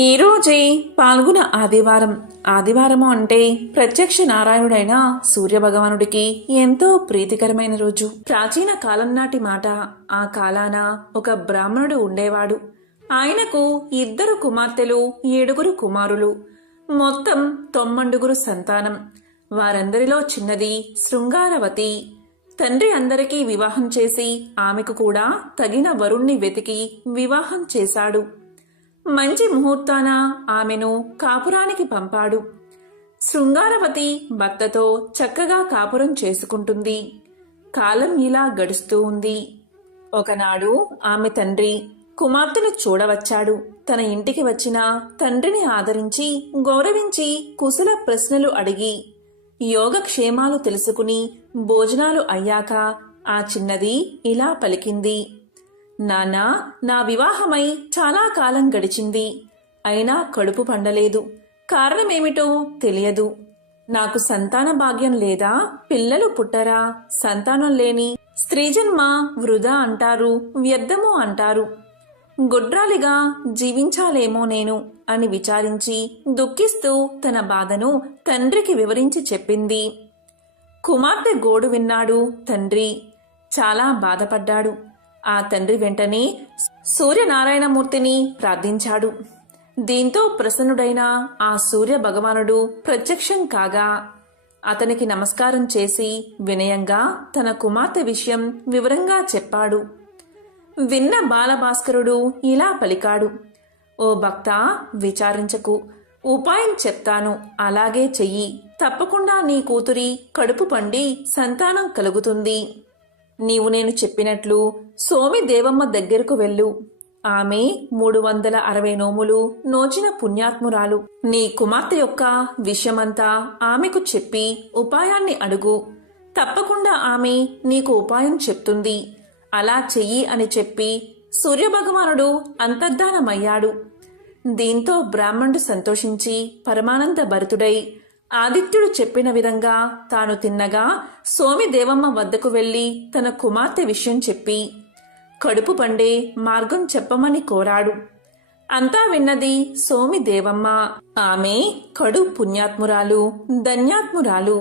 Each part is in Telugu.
ఈరోజే పాల్గొన ఆదివారం. ఆదివారము అంటే ప్రత్యక్ష నారాయణుడైన సూర్యభగవానుడికి ఎంతో ప్రీతికరమైన రోజు. ప్రాచీన కాలం నాటి మాట. ఆ కాలాన ఒక బ్రాహ్మణుడు ఉండేవాడు. ఆయనకు 2 కుమార్తెలు, 7 కుమారులు, మొత్తం 9 సంతానం. వారందరిలో చిన్నది శృంగారవతి. తండ్రి అందరికీ వివాహం చేసి ఆమెకు కూడా తగిన వరుణ్ణి వెతికి వివాహం చేశాడు. మంచి ముహూర్తాన ఆమెను కాపురానికి పంపాడు. శృంగారవతి భర్తతో చక్కగా కాపురం చేసుకుంటుంది. కాలం ఇలా గడుస్తూ ఉంది. ఒకనాడు ఆమె తండ్రి కుమార్తెను చూడవచ్చాడు. తన ఇంటికి వచ్చిన తండ్రిని ఆదరించి గౌరవించి కుశల ప్రశ్నలు అడిగి యోగక్షేమాలు తెలుసుకుని భోజనాలు అయ్యాక ఆ చిన్నది ఇలా పలికింది. నాన్నా, నా వివాహమై చాలా కాలం గడిచింది. అయినా కడుపు పండలేదు. కారణమేమిటో తెలియదు. నాకు సంతాన భాగ్యం లేదా? పిల్లలు పుట్టరా? సంతానం లేని స్త్రీజన్మ వృధా అంటారు, వ్యర్థము అంటారు. గుడ్రాలిగా జీవించాలేమో నేను అని విచారించి దుఃఖిస్తూ తన బాధను తండ్రికి వివరించి చెప్పింది. కుమార్తె గోడు విన్నాడు తండ్రి. చాలా బాధపడ్డాడు. ఆ తండ్రి వెంటనే సూర్యనారాయణమూర్తిని ప్రార్థించాడు. దీంతో ప్రసన్నుడైన ఆ సూర్య భగవానుడు ప్రత్యక్షం కాగా అతనికి నమస్కారం చేసి వినయంగా తన కుమార్తె విషయం వివరంగా చెప్పాడు. విన్న బాలభాస్కరుడు ఇలా పలికాడు. ఓ భక్తా, విచారించకు. ఉపాయం చెప్తాను, అలాగే చెయ్యి. తప్పకుండా నీ కూతురి కడుపు పండి సంతానం కలుగుతుంది. నీవు నేను చెప్పినట్లు సోమి దేవమ్మ దగ్గరకు వెళ్ళు. ఆమె 360 నోములు నోచిన పుణ్యాత్మురాలు. నీ కుమార్తె యొక్క విషయమంతా ఆమెకు చెప్పి ఉపాయాన్ని అడుగు. తప్పకుండా ఆమె నీకు ఉపాయం చెప్తుంది. అలా చెయ్యి అని చెప్పి సూర్యభగవానుడు అంతర్ధానమయ్యాడు. దీంతో బ్రాహ్మణుడు సంతోషించి పరమానంద భరితుడై ఆదిత్యుడు చెప్పిన విధంగా తాను తిన్నగా సోమిదేవమ్మ వద్దకు వెళ్లి తన కుమార్తె విషయం చెప్పి కడుపు పండే మార్గం చెప్పమని కోరాడు. అంతా విన్నది సోమిదేవమ్మ. ఆమె కడు పుణ్యాత్మురాలు, ధన్యాత్మురాలు,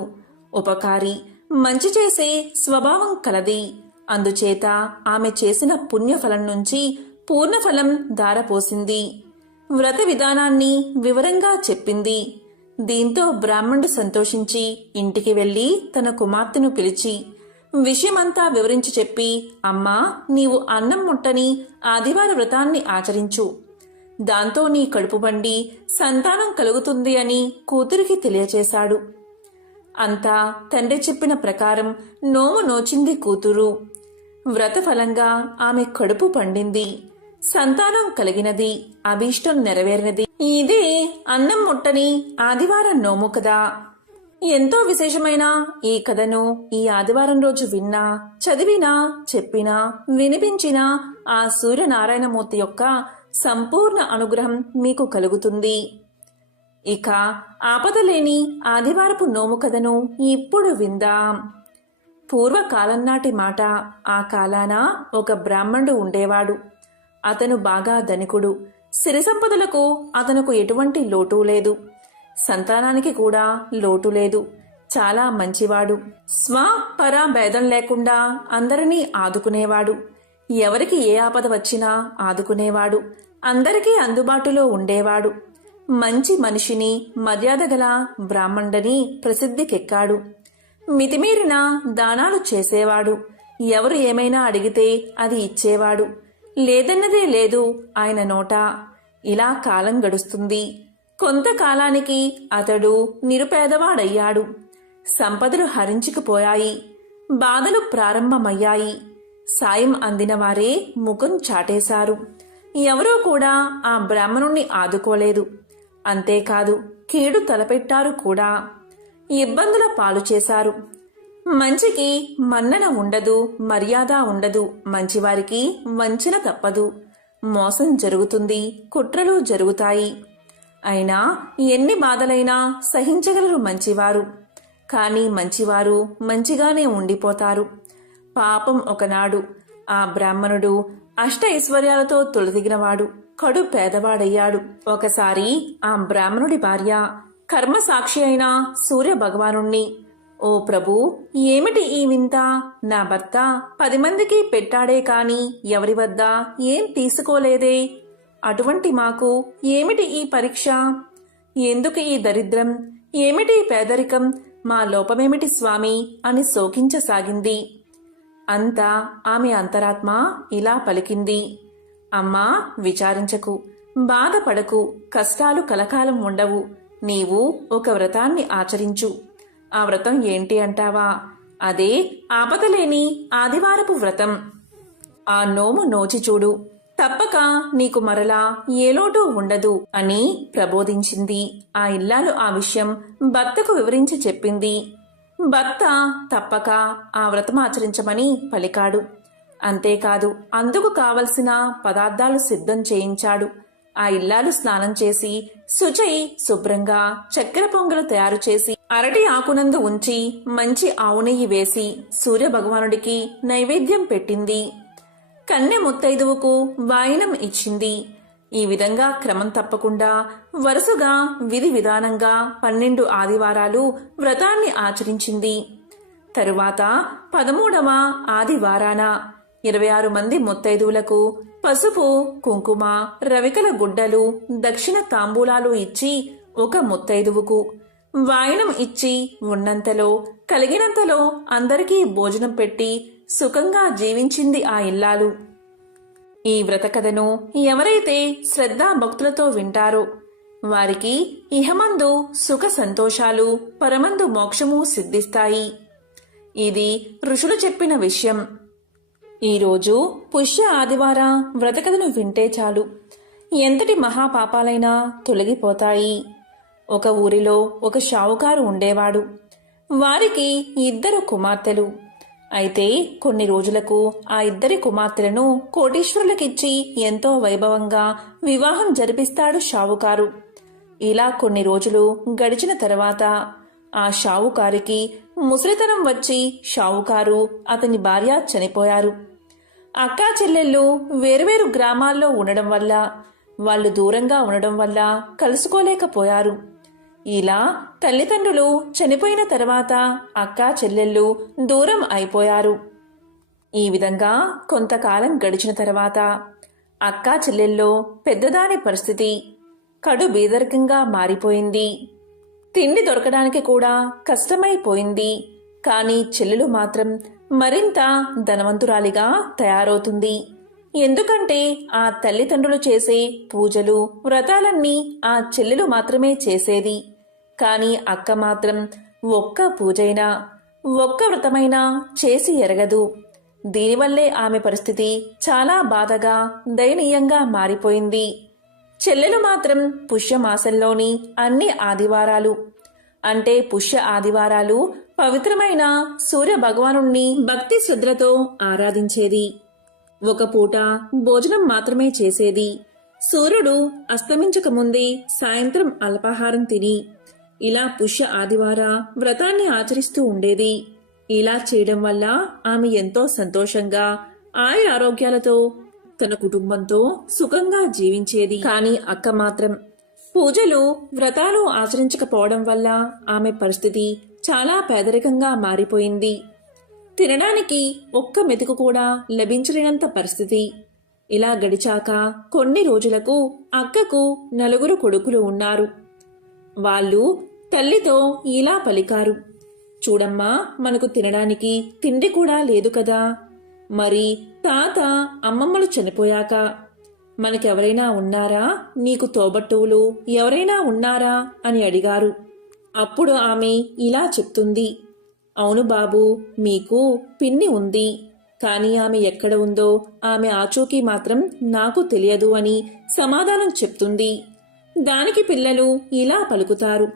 ఉపకారి, మంచి చేసే స్వభావం కలది. అందుచేత ఆమె చేసిన పుణ్యఫలం నుంచి పూర్ణఫలం ధారపోసింది. వ్రత విధానాన్ని వివరంగా చెప్పింది. దీంతో బ్రాహ్మణుడు సంతోషించి ఇంటికి వెళ్లి తన కుమార్తెను పిలిచి విషయమంతా వివరించి చెప్పి, అమ్మా, నీవు అన్నం ముట్టని ఆదివార వ్రతాన్ని ఆచరించు. దాంతో నీ కడుపు పండి సంతానం కలుగుతుంది అని కూతురికి తెలియచేశాడు. అంతా తండ్రి చెప్పిన ప్రకారం నోము నోచింది కూతురు. వ్రతఫలంగా ఆమె కడుపు పండింది. సంతానం కలిగినది. అభీష్టం నెరవేరినది. ఇదే అన్నం ముట్టని ఆదివారం నోము కదా. ఎంతో విశేషమైన ఈ కథను ఈ ఆదివారం రోజు విన్నా, చదివినా, చెప్పినా, వినిపించినా ఆ సూర్యనారాయణమూర్తి యొక్క సంపూర్ణ అనుగ్రహం మీకు కలుగుతుంది. ఇక ఆపదలేని ఆదివారపు నోము కథను ఇప్పుడు విందాం. పూర్వకాలం నాటి మాట. ఆ కాలాన ఒక బ్రాహ్మణుడు ఉండేవాడు. అతను బాగా ధనికుడు. సిరి సంపదలకు అతనుకు ఎటువంటి లోటు లేదు. సంతానానికి కూడా లోటు లేదు. చాలా మంచివాడు. స్వపర భేదం లేకుండా అందరినీ ఆదుకునేవాడు. ఎవరికి ఏ ఆపద వచ్చినా ఆదుకునేవాడు. అందరికీ అందుబాటులో ఉండేవాడు. మంచి మనిషిని, మర్యాద గల బ్రాహ్మణుడని ప్రసిద్ధికెక్కాడు. మితిమీరిన దానాలు చేసేవాడు. ఎవరు ఏమైనా అడిగితే అది ఇచ్చేవాడు. లేదన్నదే లేదు ఆయన నోట. ఇలా కాలం గడుస్తుంది. కొంతకాలానికి అతడు నిరుపేదవాడయ్యాడు. సంపదలు హరించుకుపోయాయి. బాధలు ప్రారంభమయ్యాయి. సాయం అందిన వారే ముఖం చాటేశారు. ఎవరూ కూడా ఆ బ్రాహ్మణుణ్ణి ఆదుకోలేదు. అంతేకాదు, కీడు తలపెట్టారు కూడా. ఇబ్బందుల పాలు చేశారు. మంచికి మన్నన ఉండదు, మర్యాద ఉండదు. మంచివారికి వంచన తప్పదు. మోసం జరుగుతుంది, కుట్రలు జరుగుతాయి. అయినా ఎన్ని బాధలైనా సహించగలరు మంచివారు. కానీ మంచివారు మంచిగానే ఉండిపోతారు. పాపం ఒకనాడు ఆ బ్రాహ్మణుడు అష్ట ఐశ్వర్యాలతో తొలదిగినవాడు, కడు పేదవాడయ్యాడు. ఒకసారి ఆ బ్రాహ్మణుడి భార్య కర్మసాక్షి అయిన సూర్య భగవానుణ్ణి, ఓ ప్రభూ, ఏమిటి ఈ వింత? నా భర్త 10 మందికి పెట్టాడే కాని ఎవరి వద్ద ఏం తీసుకోలేదే. అటువంటి మాకు ఏమిటి ఈ పరీక్ష? ఎందుకు ఈ దరిద్రం? ఏమిటి పేదరికం? మా లోపమేమిటి స్వామి అని శోకించసాగింది. అంతా ఆమె అంతరాత్మ ఇలా పలికింది, అమ్మా, విచారించకు, బాధపడకు, కష్టాలు కలకాలం ఉండవు. నీవు ఒక వ్రతాన్ని ఆచరించు. ఆ వ్రతం ఏంటి అంటావా? అదే ఆపదలేని ఆదివారపు వ్రతం. ఆ నోము నోచి చూడు, తప్పక నీకు మరలా ఏ లోటు ఉండదు అని ప్రబోధించింది. ఆ ఇల్లాలు ఆ విషయం భర్తకు వివరించి చెప్పింది. భర్త తప్పక ఆ వ్రతం ఆచరించమని పలికాడు. అంతేకాదు, అందుకు కావలసిన పదార్థాలు సిద్ధం చేయించాడు. ఆ ఇల్లాలు స్నానం చేసి శుచై శుభ్రంగా చక్కెర పొంగలు తయారు చేసి అరటి ఆకునందు ఉంచి మంచి ఆవు నెయ్యి వేసి సూర్యభగవానుడికి నైవేద్యం పెట్టింది. కన్నె ముత్తైదువుకు వాయినం ఇచ్చింది. ఈ విధంగా క్రమం తప్పకుండా వరుసగా విధి విధానంగా 12 ఆదివారాలు వ్రతాన్ని ఆచరించింది. తరువాత 13వ ఆదివారాన 26 మంది ముత్తైదువులకు పసుపు, కుంకుమ, రవికల గుడ్డలు, దక్షిణ తాంబూలాలు ఇచ్చి ఒక ముత్తైదువుకు వాయనం ఇచ్చి ఉన్నంతలో కలిగినంతలో అందరికీ భోజనం పెట్టి సుఖంగా జీవించింది ఆ ఇల్లాలు. ఈ వ్రత కథను ఎవరైతే శ్రద్ధాభక్తులతో వింటారో వారికి ఇహమందు సుఖ సంతోషాలు, పరమందు మోక్షము సిద్ధిస్తాయి. ఇది ఋషులు చెప్పిన విషయం. ఈరోజు పుష్య ఆదివార వ్రతకథను వింటే చాలు ఎంతటి మహాపాపాలైనా తొలగిపోతాయి. ఒక ఊరిలో ఒక షావుకారు ఉండేవాడు. వారికి 2 కుమార్తెలు. అయితే కొన్ని రోజులకు ఆ 2 కుమార్తెలను కోటీశ్వరులకిచ్చి ఎంతో వైభవంగా వివాహం జరిపిస్తాడు షావుకారు. ఇలా కొన్ని రోజులు గడిచిన తర్వాత ఆ షావుకారికి ముసలితనం వచ్చి షావుకారు, అతని భార్య చనిపోయారు. అక్కా చెల్లెళ్ళు వేర్వేరు గ్రామాల్లో ఉండడం వల్ల, వాళ్ళు దూరంగా ఉండడం వల్ల కలుసుకోలేకపోయారు. ఇలా తల్లిదండ్రులు చనిపోయిన తర్వాత అక్కా చెల్లెళ్ళు దూరం అయిపోయారు. ఈ విధంగా కొంతకాలం గడిచిన తర్వాత అక్కా చెల్లెల్లో పెద్దదాని పరిస్థితి కడు బీదరికంగా మారిపోయింది. తిండి దొరకడానికి కూడా కష్టమైపోయింది. కానీ చెల్లెలు మాత్రం మరింత ధనవంతురాలిగా తయారవుతుంది. ఎందుకంటే ఆ తల్లిదండ్రులు చేసే పూజలు, వ్రతాలన్నీ ఆ చెల్లెలు మాత్రమే చేసేది. కాని అక్క మాత్రం ఒక్క పూజైనా, ఒక్క వ్రతమైనా చేసి ఎరగదు. దీనివల్లే ఆమె పరిస్థితి చాలా బాధగా, దయనీయంగా మారిపోయింది. చెల్లెలు మాత్రం పుష్యమాసంలోని అన్ని ఆదివారాలు, అంటే పుష్య ఆదివారాలు పవిత్రమైన సూర్య భగవానుణ్ణి భక్తి శ్రద్ధలతో ఆరాధించేది. ఒక పూట భోజనం మాత్రమే చేసేది. సూర్యుడు అస్తమించక ముందే సాయంత్రం అల్పాహారం తిని ఇలా పుష్య ఆదివార వ్రతాన్ని ఆచరిస్తూ ఉండేది. ఇలా చేయడం వల్ల ఆమె ఎంతో సంతోషంగా, ఆరోగ్యాలతో తన కుటుంబంతో సుఖంగా జీవించేది. కాని అక్క మాత్రం పూజలు, వ్రతాలు ఆచరించకపోవడం వల్ల ఆమె పరిస్థితి చాలా పేదరికంగా మారిపోయింది. తినడానికి ఒక్క మెతుకు కూడా లభించలేనంత పరిస్థితి. ఇలా గడిచాక కొన్ని రోజులకు అక్కకు 4 కొడుకులు ఉన్నారు. వాళ్ళు తల్లితో ఇలా పలికారు, చూడమ్మా, మనకు తినడానికి తిండి కూడా లేదు కదా. మరి తాత, అమ్మమ్మలు చనిపోయాక మనకెవరైనా ఉన్నారా? నీకు తోబట్టువులు ఎవరైనా ఉన్నారా అని అడిగారు. అప్పుడు ఆమె ఇలా చెప్తుంది, అవును బాబు, మీకు పిన్ని ఉంది. కాని ఆమె ఎక్కడ ఉందో ఆమె ఆచూకీ మాత్రం నాకు తెలియదు అని సమాధానం చెప్తుంది. దానికి పిల్లలు ఇలా పలుకుతారు,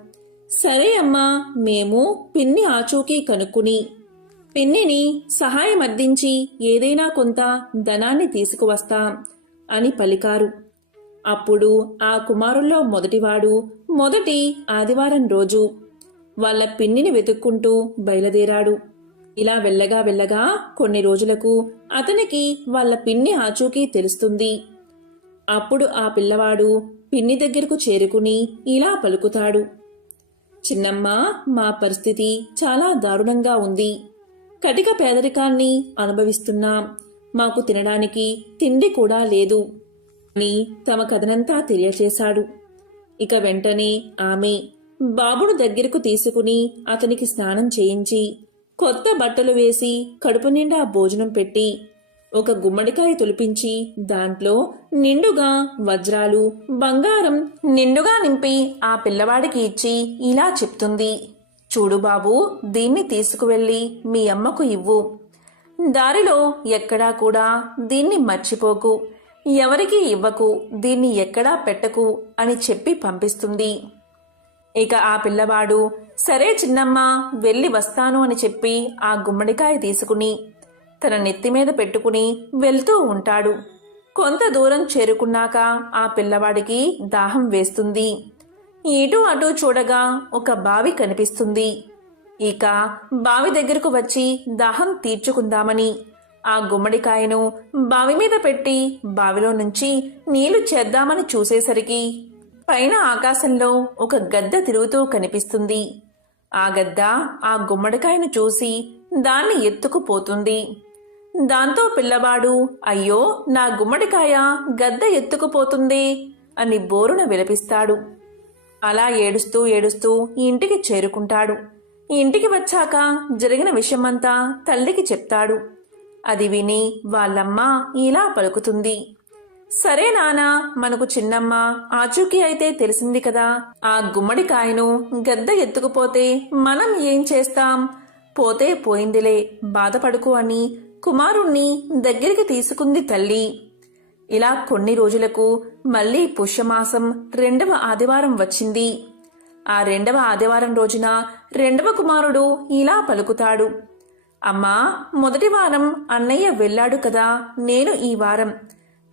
సరే అమ్మా, మేము పిన్ని ఆచూకీ కనుక్కుని పిన్నిని సహాయమర్థించి ఏదైనా కొంత ధనాన్ని తీసుకువస్తాం అని పలికారు. అప్పుడు ఆ కుమారుల్లో మొదటివాడు మొదటి ఆదివారం రోజు వాళ్ళ పిన్నిని వెతుక్కుంటూ బయలుదేరాడు. ఇలా వెళ్ళగా వెళ్ళగా కొన్ని రోజులకు అతనికి వాళ్ళ పిన్ని ఆచూకీ తెలుస్తుంది. అప్పుడు ఆ పిల్లవాడు పిన్ని దగ్గరకు చేరుకుని ఇలా పలుకుతాడు. చిన్నమ్మ, మా పరిస్థితి చాలా దారుణంగా ఉంది. కటిక పేదరికాన్ని అనుభవిస్తున్నాం. మాకు తినడానికి తిండి కూడా లేదు అని తమ కథనంతా తెలియచేశాడు. ఇక వెంటనే ఆమె బాబును దగ్గరకు తీసుకుని అతనికి స్నానం చేయించి కొత్త బట్టలు వేసి కడుపు నిండా భోజనం పెట్టి ఒక గుమ్మడికాయ తొలిపించి దాంట్లో నిండుగా వజ్రాలు, బంగారం నిండుగా నింపి ఆ పిల్లవాడికి ఇచ్చి ఇలా చెప్తుంది. చూడు బాబు, దీన్ని తీసుకువెళ్ళి మీ అమ్మకు ఇవ్వు. దారిలో ఎక్కడా కూడా దీన్ని మర్చిపోకు, ఎవరికీ ఇవ్వకు, దీన్ని ఎక్కడా పెట్టకు అని చెప్పి పంపిస్తుంది. ఇక ఆ పిల్లవాడు సరే చిన్నమ్మ, వెళ్ళి వస్తాను అని చెప్పి ఆ గుమ్మడికాయ తీసుకుని తన నెత్తిమీద పెట్టుకుని వెళ్తూ ఉంటాడు. కొంత దూరం చేరుకున్నాక ఆ పిల్లవాడికి దాహం వేస్తుంది. ఇటు అటు చూడగా ఒక బావి కనిపిస్తుంది. ఇక బావి దగ్గరకు వచ్చి దాహం తీర్చుకుందామని ఆ గుమ్మడికాయను బావి మీద పెట్టి బావిలో నుంచి నీళ్లు చేద్దామని చూసేసరికి పైన ఆకాశంలో ఒక గద్ద తిరుగుతూ కనిపిస్తుంది. ఆ గద్ద ఆ గుమ్మడికాయను చూసి దాన్ని ఎత్తుకుపోతుంది. దాంతో పిల్లవాడు, అయ్యో, నా గుమ్మడికాయ గద్ద ఎత్తుకుపోతుంది అని బోరున విలపిస్తాడు. అలా ఏడుస్తూ ఏడుస్తూ ఇంటికి చేరుకుంటాడు. ఇంటికి వచ్చాక జరిగిన విషయమంతా తల్లికి చెప్తాడు. అది విని వాళ్ళమ్మ ఇలా పలుకుతుంది. సరే నానా, మనకు చిన్నమ్మ ఆచూకీ అయితే తెలిసింది కదా. ఆ గుమ్మడికాయను గద్ద ఎత్తుకుపోతే మనం ఏం చేస్తాం? పోతే పోయిందిలే, బాధపడుకు అని కుమారుణ్ణి దగ్గరికి తీసుకుంది తల్లి. ఇలా కొన్ని రోజులకు మళ్లీ పుష్యమాసం 2వ ఆదివారం వచ్చింది. ఆ 2వ ఆదివారం రోజున 2వ కుమారుడు ఇలా పలుకుతాడు. అమ్మా, మొదటి వారం అన్నయ్య వెళ్ళాడు కదా, నేను ఈ వారం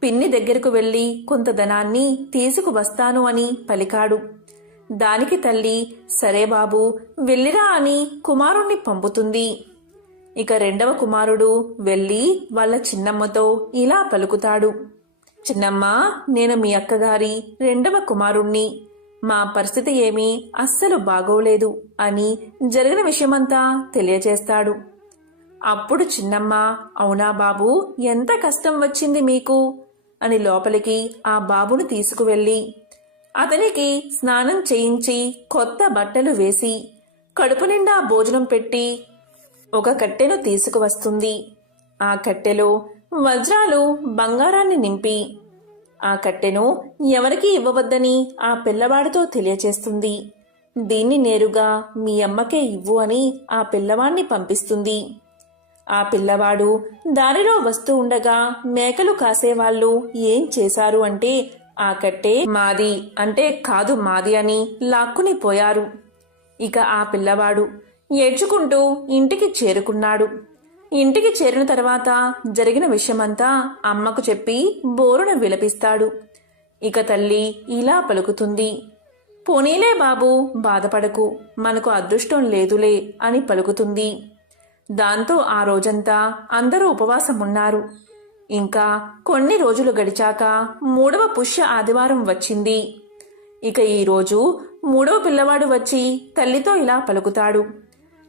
పిన్ని దగ్గరకు వెళ్ళి కొంత ధనాన్ని తీసుకువస్తాను అని పలికాడు. దానికి తల్లి, సరే బాబు, వెళ్ళిరా అని కుమారుణ్ణి పంపుతుంది. ఇక 2వ కుమారుడు వెళ్ళి వాళ్ళ చిన్నమ్మతో ఇలా పలుకుతాడు. చిన్నమ్మ, నేను మీ అక్కగారి 2వ కుమారుణ్ణి. మా పరిస్థితి ఏమీ అస్సలు బాగోలేదు అని జరిగిన విషయమంతా తెలియజేస్తాడు. అప్పుడు చిన్నమ్మ, అవునా బాబు, ఎంత కష్టం వచ్చింది మీకు అని లోపలికి ఆ బాబును తీసుకువెళ్ళి అతనికి స్నానం చేయించి కొత్త బట్టలు వేసి కడుపు నిండా భోజనం పెట్టి ఒక కట్టెను తీసుకువస్తుంది. ఆ కట్టెలో వజ్రాలు, బంగారాన్ని నింపి ఆ కట్టెను ఎవరికీ ఇవ్వవద్దని ఆ పిల్లవాడితో తెలియచేస్తుంది. దీన్ని నేరుగా మీ అమ్మకే ఇవ్వు అని ఆ పిల్లవాణ్ణి పంపిస్తుంది. ఆ పిల్లవాడు దారిలో వస్తూ ఉండగా మేకలు కాసేవాళ్లు ఏం చేశారు అంటే ఆ కట్టె మాది అంటే కాదు మాది అని లాక్కుని పోయారు. ఇక ఆ పిల్లవాడు ఏడ్చుకుంటూ ఇంటికి చేరుకున్నాడు. ఇంటికి చేరిన తర్వాత జరిగిన విషయమంతా అమ్మకు చెప్పి బోరున విలపిస్తాడు. ఇక తల్లి ఇలా పలుకుతుంది. పోనీలే బాబు, బాధపడకు, మనకు అదృష్టం లేదులే అని పలుకుతుంది. దాంతో ఆ రోజంతా అందరూ ఉపవాసమున్నారు. ఇంకా కొన్ని రోజులు గడిచాక 3వ పుష్య ఆదివారం వచ్చింది. ఇక ఈరోజు 3వ పిల్లవాడు వచ్చి తల్లితో ఇలా పలుకుతాడు.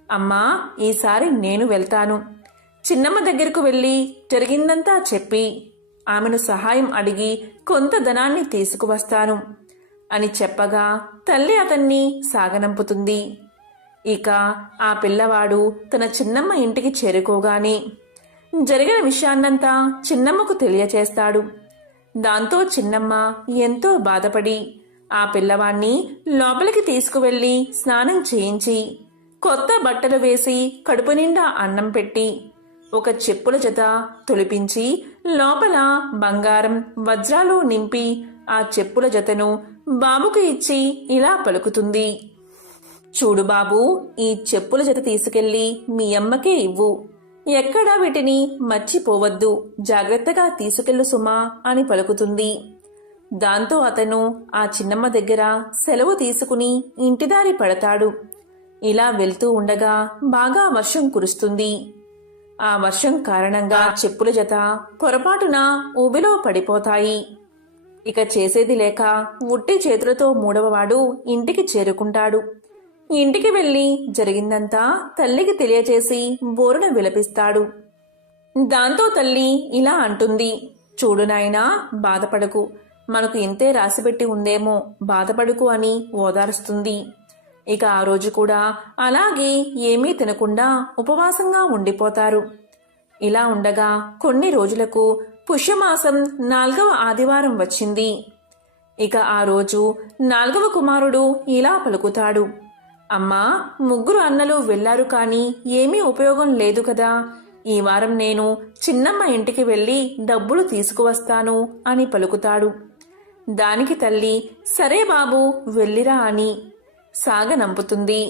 అమ్మా, ఈసారి నేను వెళ్తాను. చిన్నమ్మ దగ్గరకు వెళ్ళి జరిగిందంతా చెప్పి ఆమెను సహాయం అడిగి కొంత ధనాన్ని తీసుకువస్తాను అని చెప్పగా తల్లి అతన్ని సాగనంపుతుంది. ఇక ఆ పిల్లవాడు తన చిన్నమ్మ ఇంటికి చేరుకోగానే జరిగిన విషయాన్నంతా చిన్నమ్మకు తెలియచేస్తాడు. దాంతో చిన్నమ్మ ఎంతో బాధపడి ఆ పిల్లవాణ్ణి లోపలికి తీసుకువెళ్ళి స్నానం చేయించి కొత్త బట్టలు వేసి కడుపు నిండా అన్నం పెట్టి ఒక చెప్పుల జత తొలిపించి లోపల బంగారం, వజ్రాలు నింపి ఆ చెప్పుల జతను బాబుకు ఇచ్చి ఇలా పలుకుతుంది. చూడు బాబు, ఈ చెప్పుల జత తీసుకెళ్లి మీ అమ్మకే ఇవ్వు. ఎక్కడా వీటిని మర్చిపోవద్దు, జాగ్రత్తగా తీసుకెళ్ళు సుమా అని పలుకుతుంది. దాంతో అతను ఆ చిన్నమ్మ దగ్గర సెలవు తీసుకుని ఇంటిదారి పడతాడు. ఇలా వెళ్తూ ఉండగా బాగా వర్షం కురుస్తుంది. ఆ వర్షం కారణంగా చెప్పుల జత పొరపాటున ఊబిలో పడిపోతాయి. ఇక చేసేది లేక ఉట్టి చేతులతో మూడవవాడు ఇంటికి చేరుకుంటాడు. ఇంటికి వెళ్లి జరిగిందంతా తల్లికి తెలియచేసి బోరున విలపిస్తాడు. దాంతో తల్లి ఇలా అంటుంది, చూడు నాయనా, బాధపడకు, మనకు ఇంతే రాసిపెట్టి ఉందేమో, బాధపడుకు అని ఓదారుస్తుంది. ఇక ఆ రోజు కూడా అలాగే ఏమీ తినకుండా ఉపవాసంగా ఉండిపోతారు. ఇలా ఉండగా కొన్ని రోజులకు పుష్యమాసం 4వ ఆదివారం వచ్చింది. ఇక ఆ రోజు 4వ కుమారుడు ఇలా పలుకుతాడు, అమ్మా, 3 అన్నలు వెళ్లారు కాని ఏమీ ఉపయోగం లేదు కదా, ఈ వారం నేను చిన్నమ్మ ఇంటికి వెళ్లి డబ్బులు తీసుకువస్తాను అని పలుకుతాడు. దానికి తల్లి, సరే బాబు, వెళ్ళిరా అని సాగనంపుతుంది.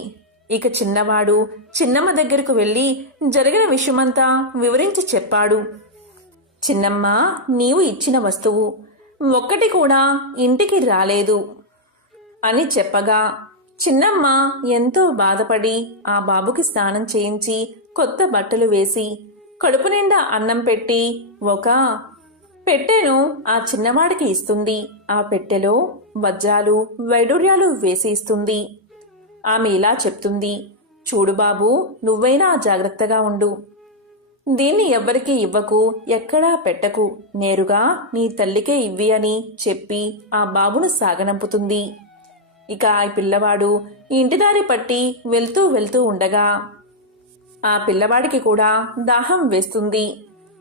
ఇక చిన్నవాడు చిన్నమ్మ దగ్గరకు వెళ్లి జరిగిన విషయమంతా వివరించి చెప్పాడు. చిన్నమ్మ, నీవు ఇచ్చిన వస్తువు ఒక్కటి కూడా ఇంటికి రాలేదు అని చెప్పగా చిన్నమ్మ ఎంతో బాధపడి ఆ బాబుకి స్నానం చేయించి కొత్త బట్టలు వేసి కడుపు నిండా అన్నం పెట్టి ఒక పెట్టెను ఆ చిన్నవాడికి ఇస్తుంది. ఆ పెట్టెలో వజ్రాలు వైడూర్యాలు వేసి ఇస్తుంది. ఆమె ఇలా చెప్తుంది, చూడు బాబు, నువ్వైనా జాగ్రత్తగా ఉండు, దీన్ని ఎవ్వరికీ ఇవ్వకు, ఎక్కడా పెట్టకు, నేరుగా నీ తల్లికే ఇవ్వి అని చెప్పి ఆ బాబును సాగనంపుతుంది. ఇక ఆ పిల్లవాడు ఇంటిదారి పట్టి వెళ్తూ వెళ్తూ ఉండగా ఆ పిల్లవాడికి కూడా దాహం వేస్తుంది.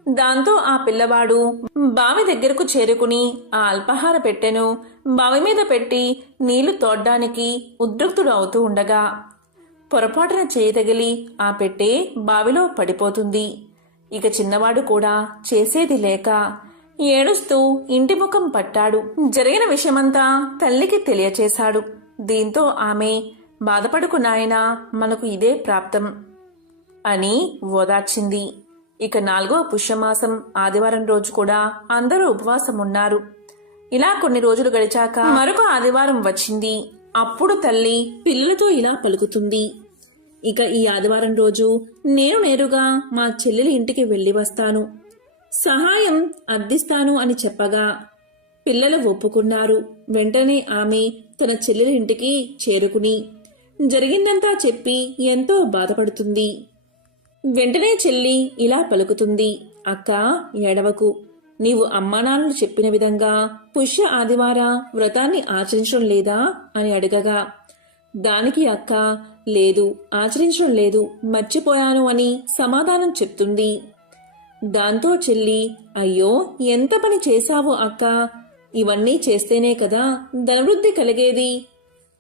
దాంతో ఆ పిల్లవాడు బావి దగ్గరకు చేరుకుని ఆ అల్పాహార పెట్టెను బావి మీద పెట్టి నీళ్లు తోడ్డానికి ఉద్రిక్తుడు అవుతూ ఉండగా పొరపాటున చేయి తగిలి ఆ పెట్టె బావిలో పడిపోతుంది. ఇక చిన్నవాడు కూడా చేసేది లేక ఏడుస్తూ ఇంటి ముఖం పట్టాడు. జరిగిన విషయమంతా తల్లికి తెలియచేశాడు. దీంతో ఆమె, బాధపడుకు నాయనా, మనకు ఇదే ప్రాప్తం అని ఓదార్చింది. ఇక 4వ పుష్యమాసం ఆదివారం రోజు కూడా అందరూ ఉపవాసం ఉన్నారు. ఇలా కొన్ని రోజులు గడిచాక మరొక ఆదివారం వచ్చింది. అప్పుడు తల్లి పిల్లలతో ఇలా పలుకుతుంది, ఇక ఈ ఆదివారం రోజు నేను నేరుగా మా చెల్లెలి ఇంటికి వెళ్లి వస్తాను, సహాయం అర్థిస్తాను అని చెప్పగా పిల్లలు ఒప్పుకున్నారు. వెంటనే ఆమె తన చెల్లెలి ఇంటికి చేరుకుని జరిగిందంతా చెప్పి ఎంతో బాధపడుతుంది. వెంటనే చెల్లి ఇలా పలుకుతుంది, అక్క, ఏడవకు, నీవు అమ్మానాన్నలు చెప్పిన విధంగా పుష్య ఆదివార వ్రతాన్ని ఆచరించడం లేదా అని అడగగా దానికి అక్క, లేదు, ఆచరించడం లేదు, మర్చిపోయాను అని సమాధానం చెప్తుంది. దాంతో చెల్లి, అయ్యో, ఎంత పని చేశావో అక్క, ఇవన్నీ చేస్తేనే కదా ధనవృద్ధి కలిగేది,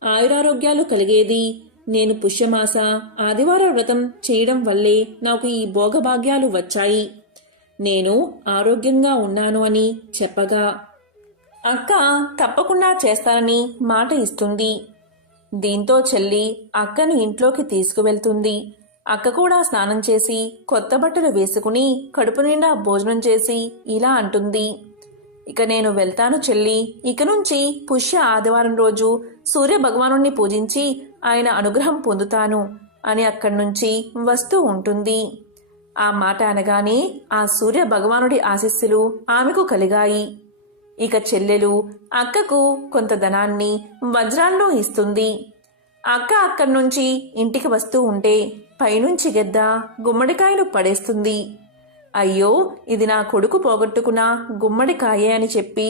ఆయురారోగ్యాలు కలిగేది, నేను పుష్యమాస ఆదివార వ్రతం చేయడం వల్లే నాకు ఈ భోగభాగ్యాలు వచ్చాయి, నేను ఆరోగ్యంగా ఉన్నాను అని చెప్పగా అక్క తప్పకుండా చేస్తానని మాట ఇస్తుంది. దీంతో చెల్లి అక్కను ఇంట్లోకి తీసుకువెళ్తుంది. అక్క కూడా స్నానం చేసి కొత్త బట్టలు వేసుకుని కడుపు నిండా భోజనం చేసి ఇలా అంటుంది, ఇక నేను వెళ్తాను చెల్లి, ఇక నుంచి పుష్య ఆదివారం రోజు సూర్య భగవానుణ్ణి పూజించి ఆయన అనుగ్రహం పొందుతాను అని అక్కడి నుంచి వస్తూ ఉంటుంది. ఆ మాట అనగానే ఆ సూర్య భగవానుడి ఆశీస్సులు ఆమెకు కలిగాయి. ఇక చెల్లెలు అక్కకు కొంత ధనాన్ని వజ్రాలను ఇస్తుంది. అక్క అక్కడి నుంచి ఇంటికి వస్తూ ఉంటే పైనుంచి గెద్ద గుమ్మడికాయను పడేస్తుంది. అయ్యో, ఇది నా కొడుకు పోగొట్టుకున్న గుమ్మడికాయే అని చెప్పి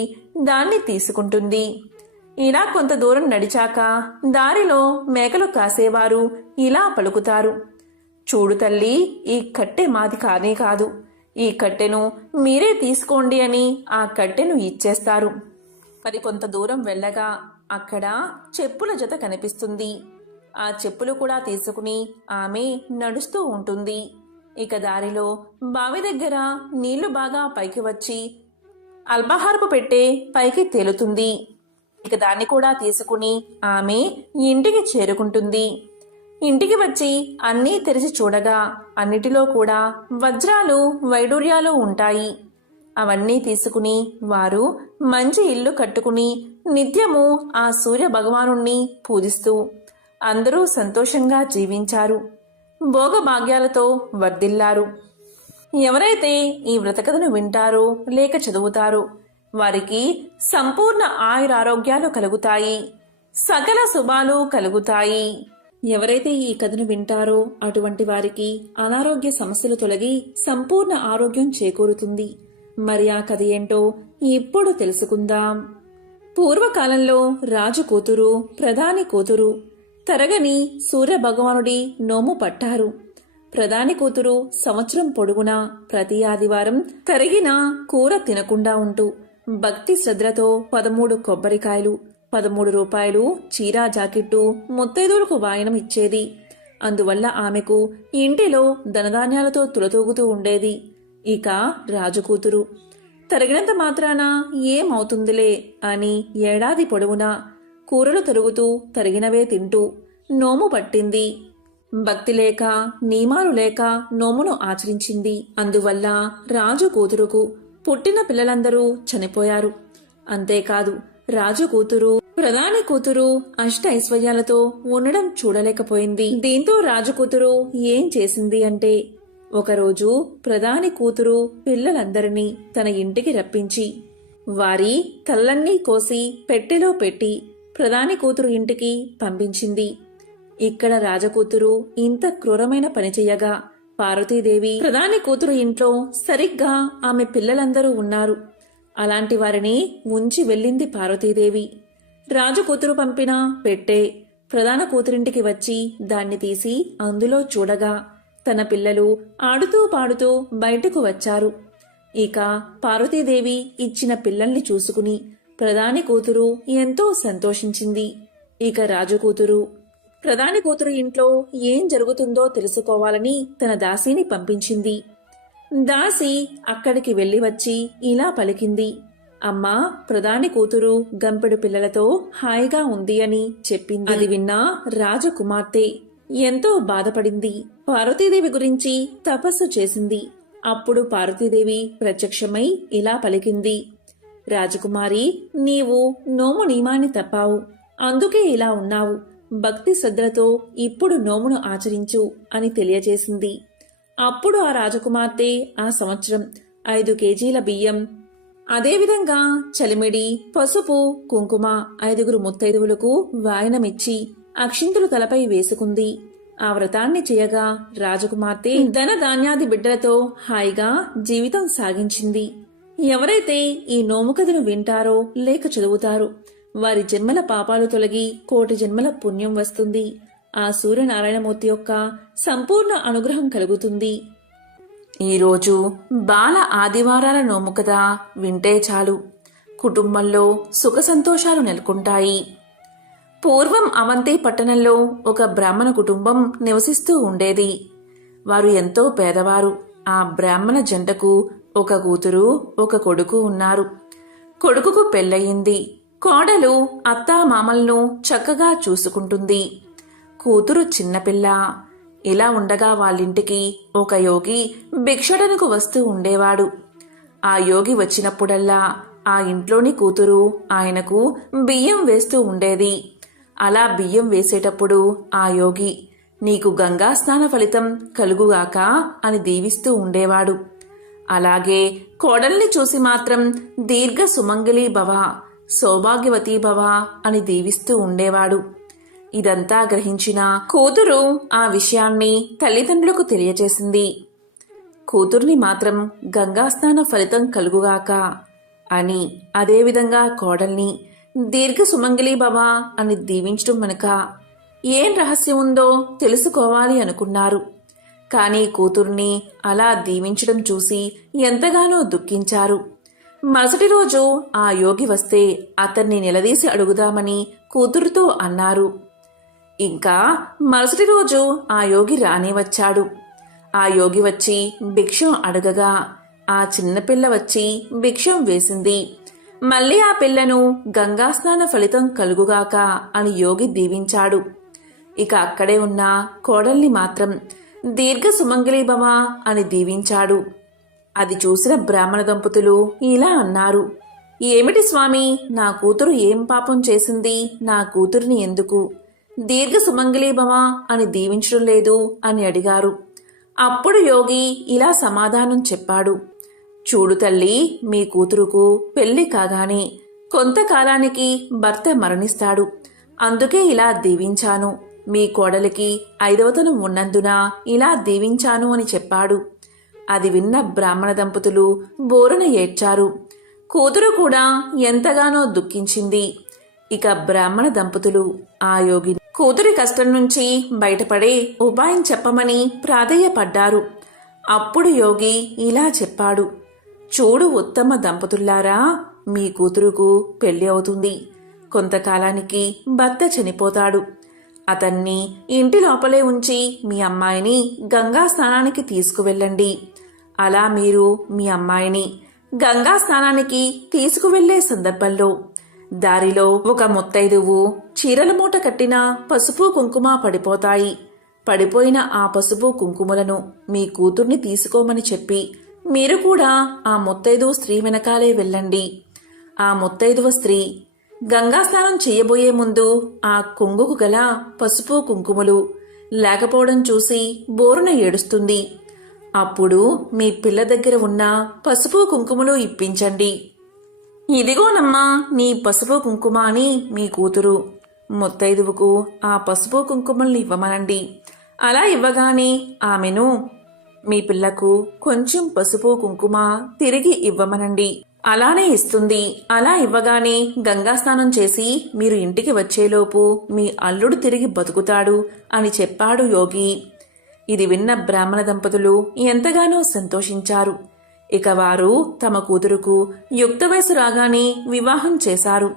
దాన్ని తీసుకుంటుంది. ఇలా కొంత దూరం నడిచాక దారిలో మేకలు కాసేవారు ఇలా పలుకుతారు, చూడు తల్లి, ఈ కట్టె మాది కానే కాదు, ఈ కట్టెను మీరే తీసుకోండి అని ఆ కట్టెను ఇచ్చేస్తారు. మరి కొంత దూరం వెళ్ళగా అక్కడ చెప్పుల జత కనిపిస్తుంది. ఆ చెప్పులు కూడా తీసుకుని ఆమె నడుస్తూ ఉంటుంది. ఇక దారిలో బావి దగ్గర నీళ్లు బాగా పైకి వచ్చి అల్పాహారపు పెట్టే పైకి తేలుతుంది. ఇక దాన్ని కూడా తీసుకుని ఆమె ఇంటికి చేరుకుంటుంది. ఇంటికి వచ్చి అన్నీ తెరిచి చూడగా అన్నిటిలో కూడా వజ్రాలు వైడూర్యాలు ఉంటాయి. అవన్నీ తీసుకుని వారు మంచి ఇల్లు కట్టుకుని నిత్యము ఆ సూర్య భగవానుణ్ణి పూజిస్తూ అందరూ సంతోషంగా జీవించారు. భోగభాగ్యాలతో వర్ధిల్లారు. ఎవరైతే ఈ వ్రతకథను వింటారో లేక చదువుతారో వారికి సంపూర్ణ ఆయురారోగ్యాలు కలుగుతాయి, సకల శుభాలు కలుగుతాయి. ఎవరైతే ఈ కథను వింటారో అటువంటి వారికి అనారోగ్య సమస్యలు తొలగి సంపూర్ణ ఆరోగ్యం చేకూరుతుంది. మరి ఆ కథ ఏంటో ఇప్పుడు తెలుసుకుందాం. పూర్వకాలంలో రాజు కూతురు, ప్రధాని కూతురు తరగని సూర్య భగవానుడి నోము పట్టారు. ప్రధాని కూతురు సంవత్సరం పొడుగునా ప్రతి ఆదివారం తరిగిన కూర తినకుండా ఉంటూ భక్తి శ్రద్ధలతో 13 కొబ్బరికాయలు, 13 రూపాయలు చీరా జాకెట్టు ముత్తైదువులకు వాయనం ఇచ్చేది. అందువల్ల ఆమెకు ఇంటిలో ధనధాన్యాలతో తులతూగుతూ ఉండేది. ఇక రాజుకూతురు తరిగినంత మాత్రాన ఏమవుతుందిలే అని ఏడాది పొడవునా కూరలు తరుగుతూ తరిగినవే తింటూ నోము పట్టింది. భక్తి లేక నియమాలు లేక నోమును ఆచరించింది. అందువల్ల రాజు కూతురుకు పుట్టిన పిల్లలందరూ చనిపోయారు. అంతేకాదు రాజు కూతురు, ప్రధాని కూతురు అష్ట ఐశ్వర్యాలతో ఉండడం చూడలేకపోయింది. దీంతో రాజు కూతురు ఏం చేసింది అంటే, ఒకరోజు ప్రధాని కూతురు పిల్లలందరినీ తన ఇంటికి రప్పించి వారి తలన్నీ కోసి పెట్టెలో పెట్టి ప్రధాని కూతురు ఇంటికి పంపించింది. ఇక్కడ రాజకూతురు ఇంత క్రూరమైన పని చెయ్యగా పార్వతీదేవి ప్రధాని కూతురు ఇంట్లో సరిగ్గా ఆమె పిల్లలందరూ ఉన్నారు. అలాంటి వారిని ఉంచి వెళ్ళింది పార్వతీదేవి. రాజకూతురు పంపిన పెట్టె ప్రధాన కూతురింటికి వచ్చి దాన్ని తీసి అందులో చూడగా తన పిల్లలు ఆడుతూ పాడుతూ బయటకు వచ్చారు. ఇక పార్వతీదేవి ఇచ్చిన పిల్లల్ని చూసుకుని ప్రధాని కూతురు ఎంతో సంతోషించింది. ఇక రాజకూతురు ప్రధాని కూతురు ఇంట్లో ఏం జరుగుతుందో తెలుసుకోవాలని తన దాసిని పంపించింది. దాసి అక్కడికి వెళ్లి వచ్చి ఇలా పలికింది, అమ్మా, ప్రధాని కూతురు గంపెడు పిల్లలతో హాయిగా ఉంది అని చెప్పింది. అది విన్నా రాజకుమార్తె ఎంతో బాధపడింది. పార్వతీదేవి గురించి తపస్సు చేసింది. అప్పుడు పార్వతీదేవి ప్రత్యక్షమై ఇలా పలికింది, రాజకుమారి, నీవు నోము నియమాన్ని తప్పావు, అందుకే ఇలా ఉన్నావు. భక్తి శ్రద్ధలతో ఇప్పుడు నోమును ఆచరించు అని తెలియజేసింది. అప్పుడు ఆ రాజకుమార్తె ఆ సంవత్సరం 5 కేజీల బియ్యం, అదేవిధంగా చలిమిడి, పసుపు, కుంకుమ 5 ముత్తైదువులకు వాయనమిచ్చి అక్షింతలు తలపై వేసుకుంది. ఆ వ్రతాన్ని చేయగా రాజకుమార్తె ధన ధాన్యాది బిడ్డలతో హాయిగా జీవితం సాగించింది. ఎవరైతే ఈ నోము కథను వింటారో లేక చదువుతారో వారి జన్మల పాపాలు తొలగి 1,000,000 జన్మల పుణ్యం వస్తుంది. ఆ సూర్యనారాయణమూర్తి యొక్క సంపూర్ణ అనుగ్రహం కలుగుతుంది. ఈరోజు బాల ఆదివారాల నోము కథ వింటే చాలు, కుటుంబంలో సుఖ సంతోషాలు నెలకొంటాయి. పూర్వం అవంతి పట్టణంలో ఒక బ్రాహ్మణ కుటుంబం నివసిస్తూ ఉండేది. వారు ఎంతో పేదవారు. ఆ బ్రాహ్మణ జంటకు ఒక కూతురు, ఒక కొడుకు ఉన్నారు. కొడుకుకు పెళ్ళయింది. కోడలు అత్తామామలను చక్కగా చూసుకుంటుంది. కూతురు చిన్నపిల్ల. ఇలా ఉండగా వాళ్ళింటికి ఒక యోగి భిక్షడనకు వస్తూ ఉండేవాడు. ఆ యోగి వచ్చినప్పుడల్లా ఆ ఇంట్లోని కూతురు ఆయనకు బియ్యం వేస్తూ ఉండేది. అలా బియ్యం వేసేటప్పుడు ఆ యోగి, నీకు గంగా స్నాన ఫలితం కలుగుగాక అని దీవిస్తూ ఉండేవాడు. అలాగే కోడల్ని చూసి మాత్రం దీర్ఘ సుమంగళీ భవ, సౌభాగ్యవతీ భవ అని దీవిస్తూ ఉండేవాడు. ఇదంతా గ్రహించిన కూతురు ఆ విషయాన్ని తల్లిదండ్రులకు తెలియచేసింది. కూతుర్ని మాత్రం గంగాస్నాన ఫలితం కలుగుగాక అని, అదేవిధంగా కోడల్ని దీర్ఘ సుమంగళీ భవ అని దీవించడం వెనుక ఏం రహస్యం ఉందో తెలుసుకోవాలి అనుకున్నారు. కానీ కూతుర్ని అలా దీవించడం చూసి ఎంతగానో దుఃఖించారు. మరుసటి రోజు ఆ యోగి వస్తే అతన్ని నిలదీసి అడుగుదామని కూతురుతో అన్నారు. ఇంకా మరుసటి రోజు ఆ యోగి రానే వచ్చాడు. ఆ యోగి వచ్చి భిక్షం అడగగా ఆ చిన్నపిల్ల వచ్చి భిక్షం వేసింది. మళ్ళీ ఆ పిల్లను గంగాస్నాన ఫలితం కలుగుగాక అని యోగి దీవించాడు. ఇక అక్కడే ఉన్న కోడల్ని మాత్రం దీర్ఘ సుమంగళీ భవ అని దీవించాడు. అది చూసిన బ్రాహ్మణ దంపతులు ఇలా అన్నారు, ఏమిటి స్వామి, నా కూతురు ఏం పాపం చేసింది? నా కూతురిని ఎందుకు దీర్ఘ సుమంగళీ భవ అని దీవించడం లేదు అని అడిగారు. అప్పుడు యోగి ఇలా సమాధానం చెప్పాడు, చూడు తల్లి, మీ కూతురుకు పెళ్లి కాగానే కొంతకాలానికి భర్త మరణిస్తాడు. అందుకే ఇలా దీవించాను. మీ కోడలికి 5వతనం ఉన్నందున ఇలా దీవించాను అని చెప్పాడు. అది విన్న బ్రాహ్మణ దంపతులు బోరున ఏడ్చారు. కూతురు కూడా ఎంతగానో దుఃఖించింది. ఇక బ్రాహ్మణ దంపతులు ఆ యోగిని కూతురి కష్టం నుంచి బయటపడే ఉపాయం చెప్పమని ప్రాధేయపడ్డారు. అప్పుడు యోగి ఇలా చెప్పాడు. చూడు ఉత్తమ దంపతుల్లారా, మీ కూతురుకు పెళ్లి అవుతుంది. కొంతకాలానికి భర్త చనిపోతాడు. అతన్ని ఇంటి లోపలే ఉంచి మీ అమ్మాయిని గంగా స్నానానికి తీసుకువెళ్ళండి. అలా మీరు మీ అమ్మాయిని గంగా స్నానానికి తీసుకువెళ్లే సందర్భంలో దారిలో ఒక ముత్తైదువు చీరల మూట కట్టిన పసుపు కుంకుమ పడిపోతాయి. పడిపోయిన ఆ పసుపు కుంకుమలను మీ కూతుర్ని తీసుకోమని చెప్పి మీరు కూడా ఆ ముత్తైదువు స్త్రీ వెనకాలే వెళ్ళండి. ఆ ముత్తైదువ స్త్రీ గంగా స్నానం చేయబోయే ముందు ఆ కొంగుకు గల పసుపు కుంకుమలు లేకపోవడం చూసి బోరున ఏడుస్తుంది. అప్పుడు మీ పిల్ల దగ్గర ఉన్న పసుపు కుంకుమలు ఇప్పించండి. ఇదిగోనమ్మా నీ పసుపు కుంకుమ అని మీ కూతురు ముత్తైదువుకు ఆ పసుపు కుంకుమల్ని ఇవ్వమనండి. అలా ఇవ్వగానే ఆమెను మీ పిల్లకు కొంచెం పసుపు కుంకుమ తిరిగి ఇవ్వమనండి. అలానే ఇస్తుంది. అలా ఇవ్వగానే గంగా స్నానం చేసి మీరు ఇంటికి వచ్చేలోపు మీ అల్లుడు తిరిగి బతుకుతాడు అని చెప్పాడు యోగి. ఇది విన్న బ్రాహ్మణ దంపతులు ఎంతగానో సంతోషించారు. ఇక వారు తమ కూతురుకు యుక్త వయసు రాగానే వివాహం చేశారు.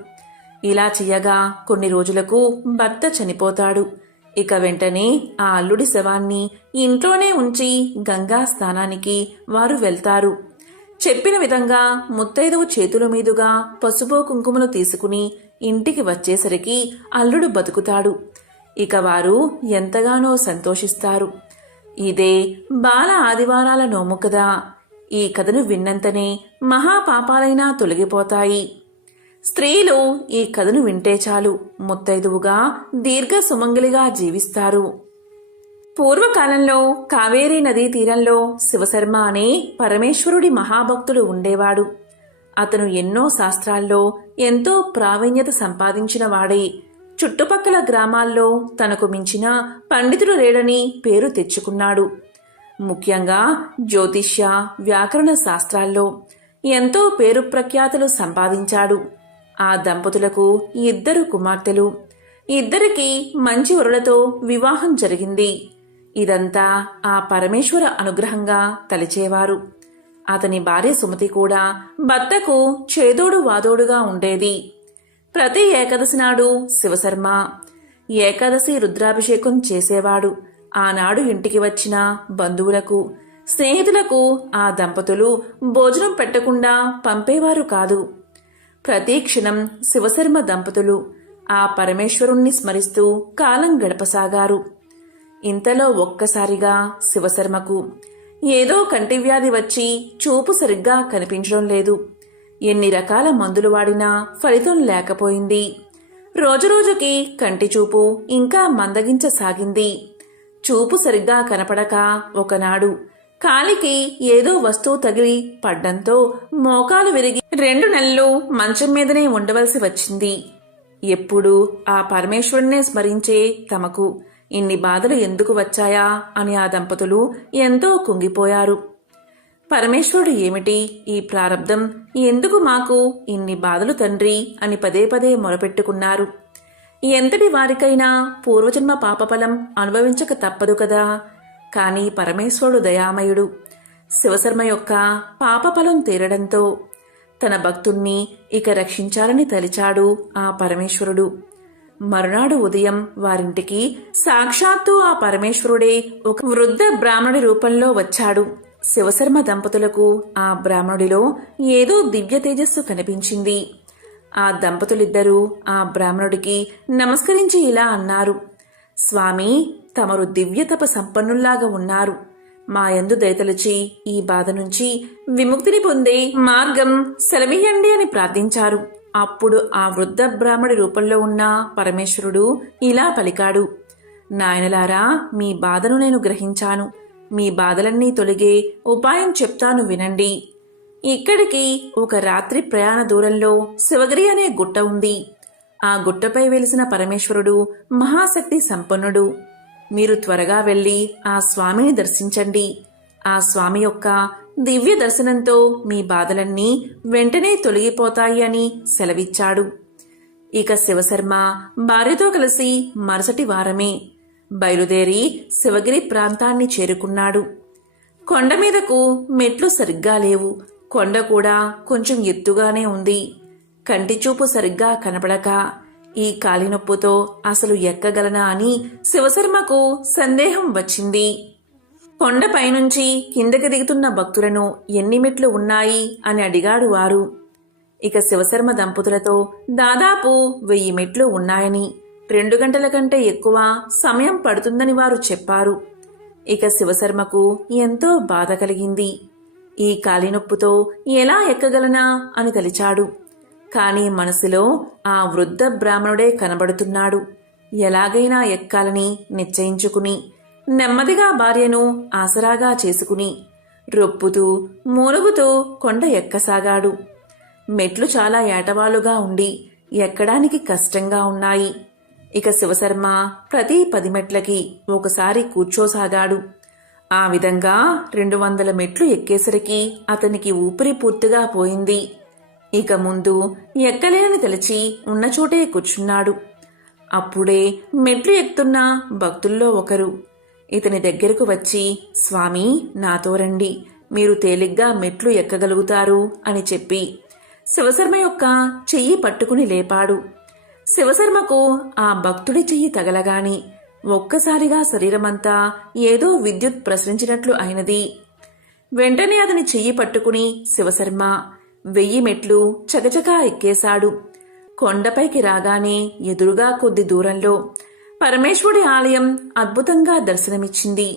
ఇలా చెయ్యగా కొన్ని రోజులకు భర్త చనిపోతాడు. ఇక వెంటనే ఆ అల్లుడి శవాన్ని ఇంట్లోనే ఉంచి గంగా స్నానానికి వారు వెళ్తారు. చెప్పిన విధంగా ముత్తైదువు చేతుల మీదుగా పసుపు కుంకుమలు తీసుకుని ఇంటికి వచ్చేసరికి అల్లుడు బతుకుతాడు. ఇక వారు ఎంతగానో సంతోషిస్తారు. ఇదే బాల ఆదివారాల నోము కదా. ఈ కథను విన్నంతనే మహాపాపాలైనా తొలగిపోతాయి. స్త్రీలు ఈ కథను వింటే చాలు ముత్తైదువుగా దీర్ఘ సుమంగలిగా జీవిస్తారు. పూర్వకాలంలో కావేరీ నదీ తీరంలో శివశర్మ అనే పరమేశ్వరుడి మహాభక్తుడు ఉండేవాడు. అతను ఎన్నో శాస్త్రాల్లో ఎంతో ప్రావీణ్యత సంపాదించిన వాడే. చుట్టుపక్కల గ్రామాల్లో తనకు మించిన పండితుడు లేడని పేరు తెచ్చుకున్నాడు. ముఖ్యంగా జ్యోతిష్య, వ్యాకరణ శాస్త్రాల్లో ఎంతో పేరు ప్రఖ్యాతులు సంపాదించాడు. ఆ దంపతులకు 2 కుమార్తెలు. ఇద్దరికీ మంచి వరులతో వివాహం జరిగింది. ఇదంతా ఆ పరమేశ్వర అనుగ్రహంగా తలిచేవారు. అతని భార్య సుమతి కూడా భర్తకు చేదోడు వాదోడుగా ఉండేది. ప్రతి ఏకాదశి నాడు శివశర్మ ఏకాదశి రుద్రాభిషేకం చేసేవాడు. ఆనాడు ఇంటికి వచ్చిన బంధువులకు, స్నేహితులకు ఆ దంపతులు భోజనం పెట్టకుండా పంపేవారు కాదు. ప్రతి క్షణం శివశర్మ దంపతులు ఆ పరమేశ్వరుణ్ణి స్మరిస్తూ కాలం గడపసాగారు. ఇంతలో ఒక్కసారిగా శివశర్మకు ఏదో కంటివ్యాధి వచ్చి చూపు సరిగ్గా కనిపించడం లేదు. ఎన్ని రకాల మందులు వాడినా ఫలితం లేకపోయింది. రోజురోజుకి కంటి చూపు ఇంకా మందగించసాగింది. చూపు సరిగ్గా కనపడక ఒకనాడు కాలికి ఏదో వస్తువు తగిలి పడ్డంతో మోకాలు విరిగి 2 నెలలు మంచం మీదనే ఉండవలసి వచ్చింది. ఎప్పుడు ఆ పరమేశ్వరుణ్ణే స్మరించే తమకు ఇన్ని బాధలు ఎందుకు వచ్చాయా అని ఆ దంపతులు ఎంతో కుంగిపోయారు. పరమేశ్వరుడు ఏమిటి ఈ ప్రారబ్ధం, ఎందుకు మాకు ఇన్ని బాధలు తండ్రి అని పదే పదే మొరపెట్టుకున్నారు. ఎంతటి వారికైనా పూర్వజన్మ పాపఫలం అనుభవించక తప్పదు కదా. కాని పరమేశ్వరుడు దయామయుడు. శివశర్మ యొక్క పాపఫలం తీరడంతో తన భక్తుణ్ణి ఇక రక్షించాలని తలిచాడు ఆ పరమేశ్వరుడు. మరునాడు ఉదయం వారింటికి సాక్షాత్తు ఆ పరమేశ్వరుడే ఒక వృద్ధ బ్రాహ్మణుడి రూపంలో వచ్చాడు. శివశర్మ దంపతులకు ఆ బ్రాహ్మణుడిలో ఏదో దివ్య తేజస్సు కనిపించింది. ఆ దంపతులిద్దరూ ఆ బ్రాహ్మణుడికి నమస్కరించి ఇలా అన్నారు. స్వామి, తమరు దివ్యతప సంపన్నుల్లాగా ఉన్నారు. మా యందు దయతలచి ఈ బాధ నుంచి విముక్తిని పొందే మార్గం సెలవియ్యండి అని ప్రార్థించారు. అప్పుడు ఆ వృద్ధ బ్రాహ్మడి రూపంలో ఉన్న పరమేశ్వరుడు ఇలా పలికాడు. నాయనలారా, మీ బాధను నేను గ్రహించాను. మీ బాధలన్నీ తొలగే ఉపాయం చెప్తాను వినండి. ఇక్కడికి ఒక రాత్రి ప్రయాణ దూరంలో శివగిరి అనే గుట్ట ఉంది. ఆ గుట్టపై వెలిసిన పరమేశ్వరుడు మహాశక్తి సంపన్నుడు. మీరు త్వరగా వెళ్ళి ఆ స్వామిని దర్శించండి. ఆ స్వామి యొక్క దివ్య దర్శనంతో మీ బాధలన్నీ వెంటనే తొలగిపోతాయి అని సెలవిచ్చాడు. ఇక శివశర్మ భార్యతో కలిసి మరుసటి వారమే బయలుదేరి శివగిరి ప్రాంతాన్ని చేరుకున్నాడు. కొండ మీదకు మెట్లు సరిగ్గా లేవు. కొండ కూడా కొంచెం ఎత్తుగానే ఉంది. కంటిచూపు సరిగ్గా కనపడక ఈ కాలినొప్పుతో అసలు ఎక్కగలనా అని శివశర్మకు సందేహం వచ్చింది. కొండపైనుంచి కిందకి దిగుతున్న భక్తులను ఎన్ని మెట్లు ఉన్నాయి అని అడిగాడు వారు. ఇక శివశర్మ దంపతులతో దాదాపు 1000 మెట్లు ఉన్నాయని, 2 గంటల కంటే ఎక్కువ సమయం పడుతుందని వారు చెప్పారు. ఇక శివశర్మకు ఎంతో బాధ కలిగింది. ఈ కాలినొప్పుతో ఎలా ఎక్కగలనా అని తలిచాడు. కాని మనసులో ఆ వృద్ధ బ్రాహ్మణుడే కనబడుతున్నాడు. ఎలాగైనా ఎక్కాలని నిశ్చయించుకుని నెమ్మదిగా భార్యను ఆసరాగా చేసుకుని రొప్పుతూ మూలుగుతూ కొండ ఎక్కసాగాడు. మెట్లు చాలా ఏటవాలుగా ఉండి ఎక్కడానికి కష్టంగా ఉన్నాయి. ఇక శివశర్మ ప్రతి 10 మెట్లకి ఒకసారి కూర్చోసాగాడు. ఆ విధంగా 200 మెట్లు ఎక్కేసరికి అతనికి ఊపిరి పూర్తిగా పోయింది. ఇక ముందు ఎక్కలేనని తలచి ఉన్నచోటే కూర్చున్నాడు. అప్పుడే మెట్లు ఎక్కుతున్న భక్తుల్లో ఒకరు ఇతని దగ్గరకు వచ్చి, స్వామి, నాతో రండి, మీరు తేలిగ్గా మెట్లు ఎక్కగలుగుతారు అని చెప్పి శివశర్మ యొక్క చెయ్యి పట్టుకుని లేపాడు. శివశర్మకు ఆ భక్తుడి చెయ్యి తగలగాని ఒక్కసారిగా శరీరమంతా ఏదో విద్యుత్ ప్రసరించినట్లు అయినది. వెంటనే అతని చెయ్యి పట్టుకుని శివశర్మ 1000 మెట్లు చకచకా ఎక్కేశాడు. కొండపైకి రాగానే ఎదురుగా కొద్ది దూరంలో పరమేశ్వరుడి ఆలయం అద్భుతంగా దర్శనమిచ్చింది.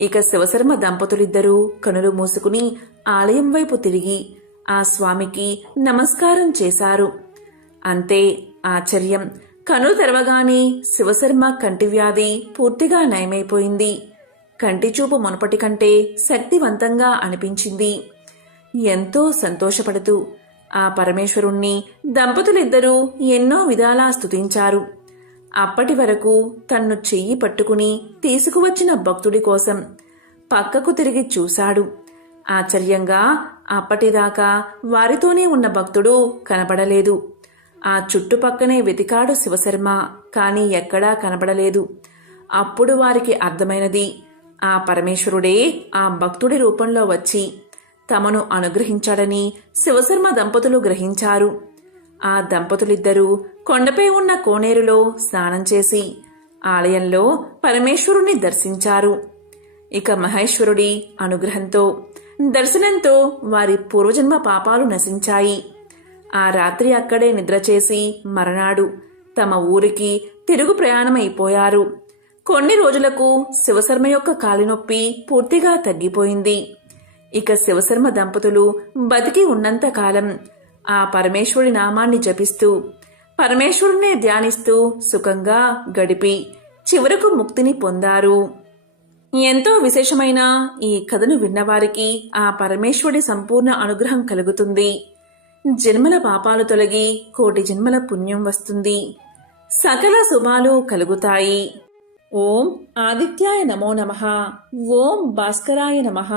ఇక శివశర్మ దంపతులిద్దరూ కనులు మూసుకుని ఆలయం వైపు తిరిగి ఆ స్వామికి నమస్కారం చేశారు. అంతే, ఆశ్చర్యం! కనులు తెరవగానే శివశర్మ కంటి వ్యాధి పూర్తిగా నయమైపోయింది. కంటిచూపు మునుపటి కంటే శక్తివంతంగా అనిపించింది. ఎంతో సంతోషపడుతూ ఆ పరమేశ్వరుణ్ణి దంపతులిద్దరూ ఎన్నో విధాలా స్తుతించారు. అప్పటి వరకు తన్ను చెయ్యి పట్టుకుని తీసుకువచ్చిన భక్తుడి కోసం పక్కకు తిరిగి చూశాడు. ఆశ్చర్యంగా అప్పటిదాకా వారితోనే ఉన్న భక్తుడు కనబడలేదు. ఆ చుట్టుపక్కనే వెతికాడు శివశర్మ, కాని ఎక్కడా కనబడలేదు. అప్పుడు వారికి అర్థమైనది, ఆ పరమేశ్వరుడే ఆ భక్తుడి రూపంలో వచ్చి తమను అనుగ్రహించాడని శివశర్మ దంపతులు గ్రహించారు. ఆ దంపతులిద్దరూ కొండపై ఉన్న కోనేరులో స్నానం చేసి ఆలయంలో పరమేశ్వరుణ్ణి దర్శించారు. ఇక మహేశ్వరుడి అనుగ్రహంతో, దర్శనంతో వారి పూర్వజన్మ పాపాలు నశించాయి. ఆ రాత్రి అక్కడే నిద్ర చేసి మరనాడు తమ ఊరికి తిరుగు ప్రయాణమైపోయారు. కొన్ని రోజులకు శివశర్మ యొక్క కాలినొప్పి పూర్తిగా తగ్గిపోయింది. ఇక శివశర్మ దంపతులు బతికి ఉన్నంతకాలం ఆ పరమేశ్వరుడి నామాన్ని జపిస్తూ పరమేశ్వరుణ్ణే ధ్యానిస్తూ సుఖంగా గడిపి చివరకు ముక్తిని పొందారు. ఎంతో విశేషమైన ఈ కథను విన్నవారికి ఆ పరమేశ్వరుడి సంపూర్ణ అనుగ్రహం కలుగుతుంది. జన్మల పాపాలు తొలగి 1,000,000 జన్మల పుణ్యం వస్తుంది. సకల శుభాలు కలుగుతాయి. ఓం ఆదిత్యాయ నమో నమః. ఓం భాస్కరాయ నమః.